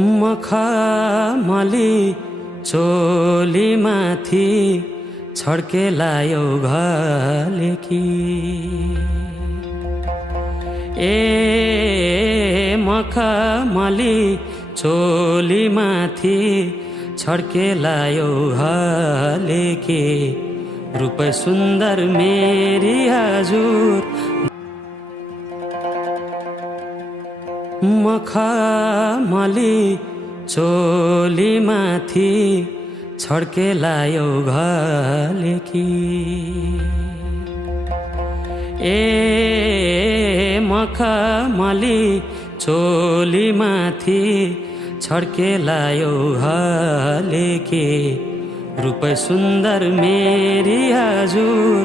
मखमली चोलीमाथि छड्केलायो घलेकी। मखमली चोलीमाथि छड्केलायो घलेकी। रूप सुन्दर मेरी हजुर मखमली चोलीमाथि छड्केलायो घलेकी। मखमली चोलीमाथि छड्केलायो घलेकी। रूप सुन्दर मेरी हजुर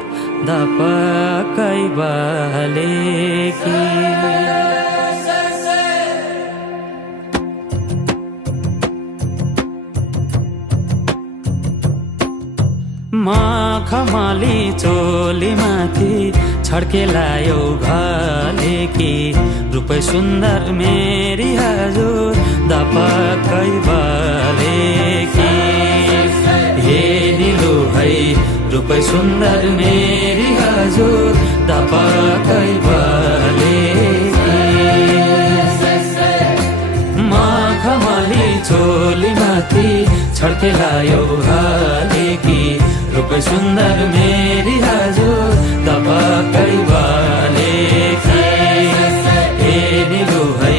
दपकै बलेकी। मखमली चोलीमाथि छड्केलायो घलेकी। रूप सुन्दर मेरी हजुर दपकै बलेकी। हे निलो है रूप सुन्दर मेरी हजुर दपकै बलेकी। मखमली चोलीमाथि छड्केलायो घलेकी। रूप सुन्दर मेरी हजुर दपकै बलेकी। हे निलो है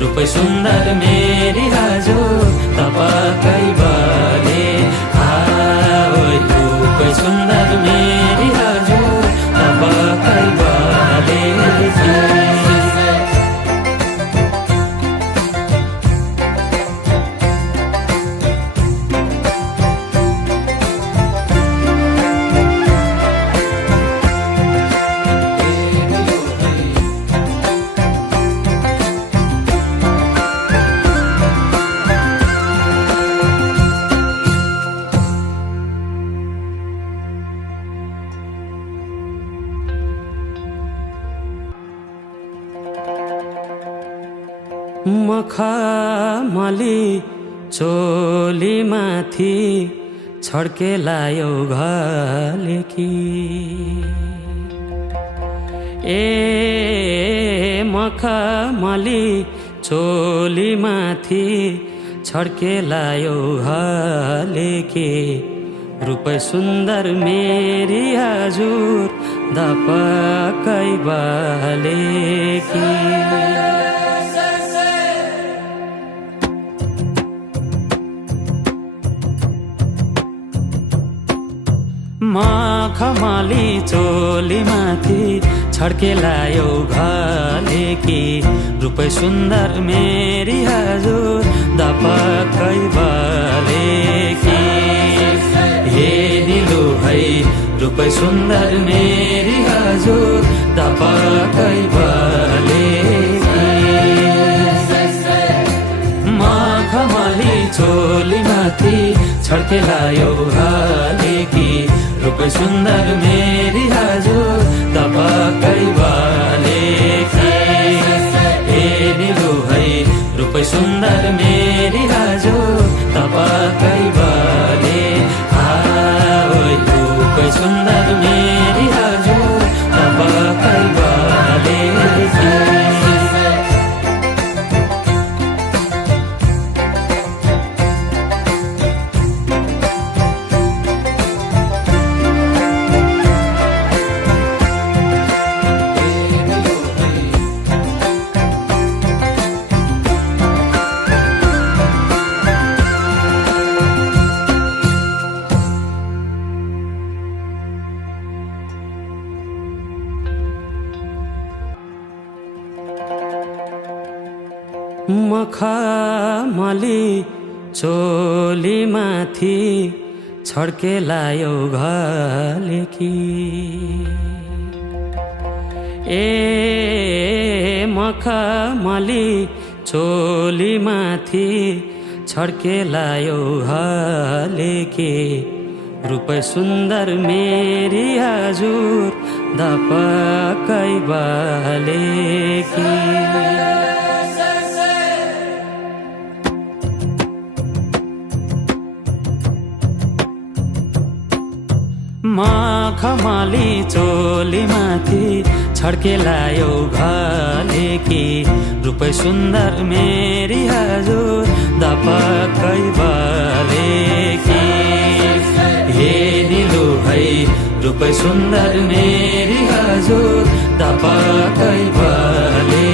रूप सुन्दर मेरी हजुर दपकै बले। रूप सुन्दर मेरी हजुर दपकै बलेकी। मखमली चोलीमाथि छड्केलायो घलेकी। मखमली चोलीमाथि छड्केलायो घलेकी। रूप सुन्दर मेरी हजुर दपकै बलेकी। मखमली चोलीमाथि छड्केलायो घलेकी। रूप सुन्दर मेरी हजुर दपकै बलेकी। हे निलो है रूप सुन्दर मेरी हजुर दपकै बलेकी। मखमली चोलीमाथि छड्केलायो घलेकी। रूप सुन्दर मेरी हजुर दपकै बलेकी। हे निलो है रूप सुन्दर मेरी हजुर दपकै बले। रूप सुन्दर मेरी हजुर दपकै बलेकी। मखमली चोलीमाथि छड्केलायो घलेकी। मखमली चोलीमाथि छड्केलायो घलेकी। रूप सुन्दर मेरी हजुर दपकै बलेकी। मखमली चोलीमाथि छड्केलायो घले कि रूपै सुन्दर मेरी हजुर दपक्कै बले कि हे निलु है रूपै सुन्दर मेरी हजुर दपक्कै बले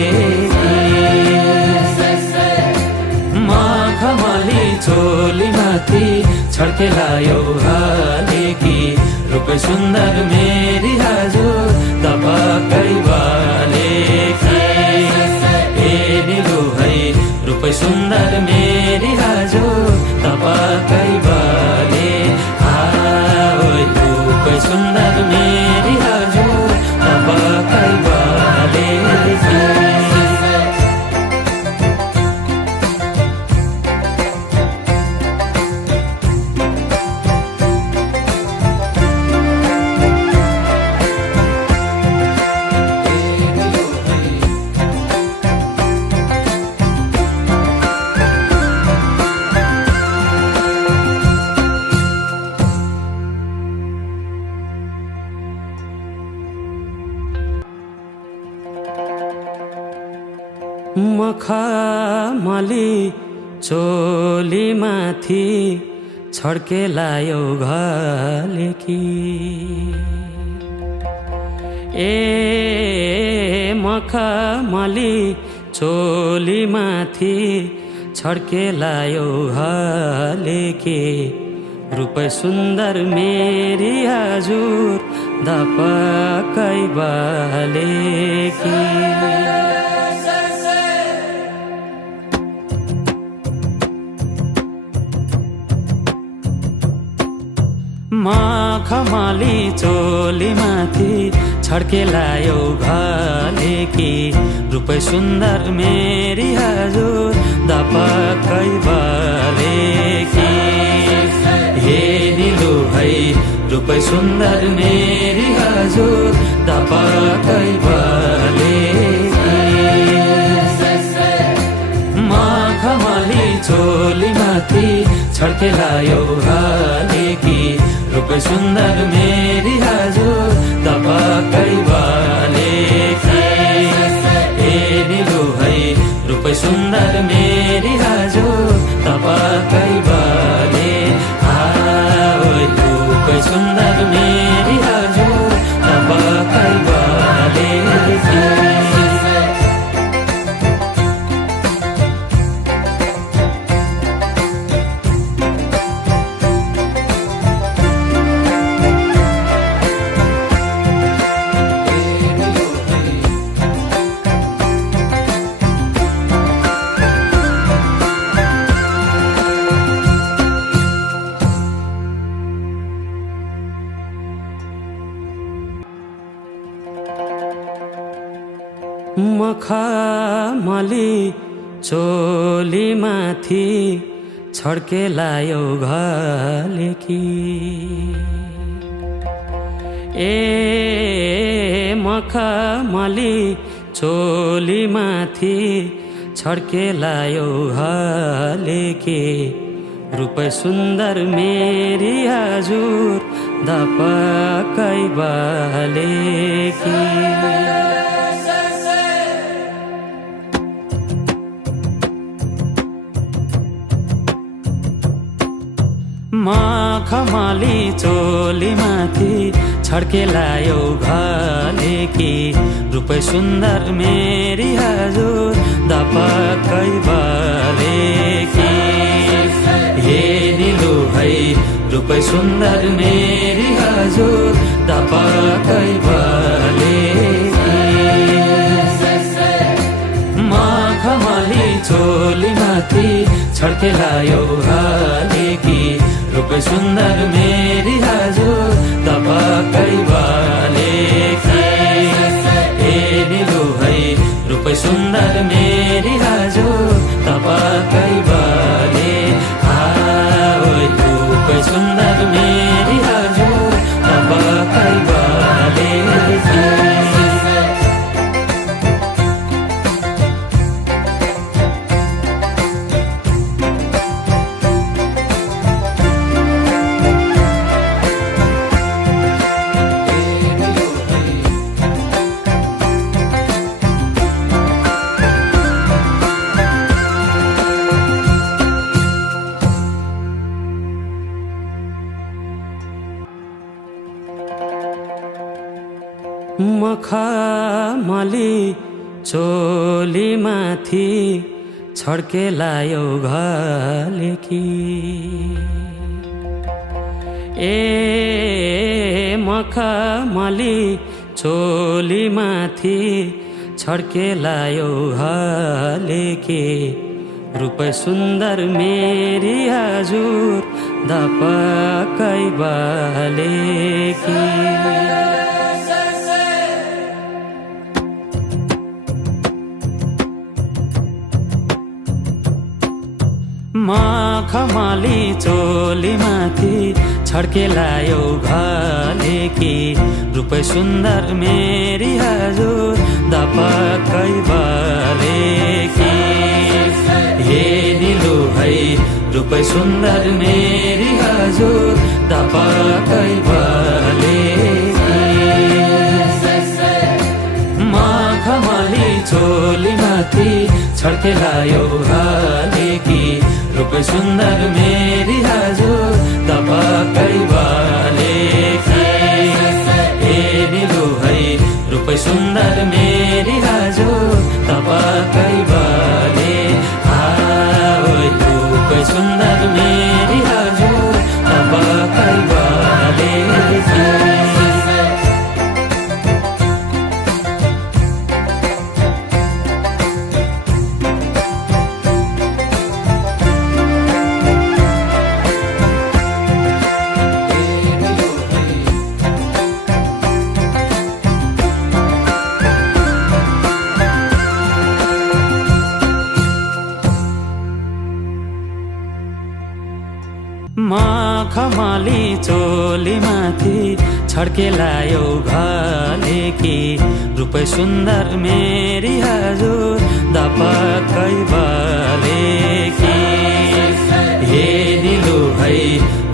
मखमली चोलीमाथि छड्केलायो घले कि रूपै सुन्दर मेरी हजुर दपक्कै बले कि हे निलु है रूपै सुन्दर मेरी हजुर दपक्कै बले रूपै सुन्दर मेरी हजुर दपक्कै बले मखमली चोलीमाथि छड्केलायो घले कि मखमली चोलीमाथि छड्केलायो घले कि रूपै सुन्दर मेरी हजुर दपक्कै बले कि मखमली चोलीमाथि छड्केलायो घले कि रूपै सुन्दर मेरी हजुर दपक्कै बले कि हे निलु है रूपै सुन्दर मेरी हजुर दपक्कै बले मखमली चोलीमाथि छड्केलायो घले कि रूपै सुन्दर मेरी हजुर दपक्कै बले कि हे निलु है रूपै सुन्दर मेरी हजुर दपक्कै बले रूपै सुन्दर मेरी हजुर दपक्कै बले मखमली चोलीमाथि छड्केलायो घले कि मखमली चोलीमाथि छड्केलायो घले कि रूपै सुन्दर मेरी हजुर दपक्कै बले कि मखमली चोलीमाथि छड्केलायो घले कि रूपै सुन्दर मेरी हजुर दपक्कै बले कि हे निलु है रूपै सुन्दर मेरी हजुर दपक्कै बले मखमली चोलीमाथि छड्केलायो घले कि रूपै सुन्दर मेरी हजुर दपक्कै बले कि हे निलु है रूपै सुन्दर मेरी हजुर दपक्कै बले रूपै सुन्दर मेरी हजुर दपक्कै बले चोली माथि छड्केलायो घालेकी ए मखमली चोली माथि छड्केलायो घालेकी रूप सुन्दर मेरी हजुर धपकै बालेकी मखमली चोली माथि छड्केलायो घालेकी रूप सुन्दर मेरी हजुर धपकै बालेकी हे निलु है रूप सुन्दर मेरी हजुर धपकै बालेकी मखमली चोली माथि छड्केलायो घालेकी रूप सुन्दर मेरी हजुर धपकै बालेकी हे निलु है रूप सुन्दर मेरी हजुर धपकै बाले रूप सुन्दर मेरी हजुर धपकै बालेकी मखमली चोली माथि छड्केलायो घालेकी रूप सुन्दर मेरी हजुर धपकै बालेकी हे निलु है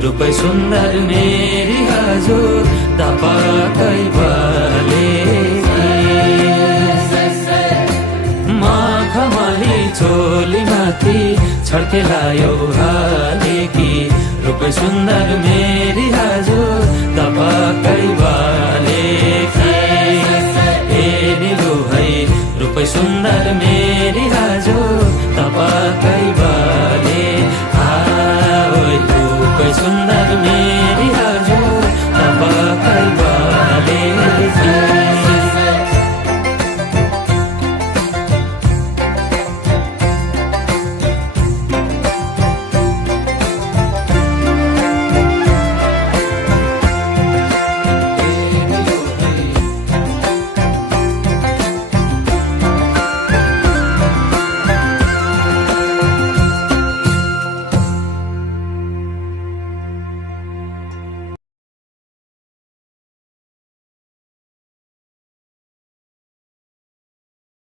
रूप सुन्दर मेरी हजुर धपकै बालेकी मखमली चोली माथि छड्केलायो घालेकी रूप सुन्दर मेरी हजुर धपकै बालेकी हे निलु है रूप सुन्दर मेरी हजुर धपकै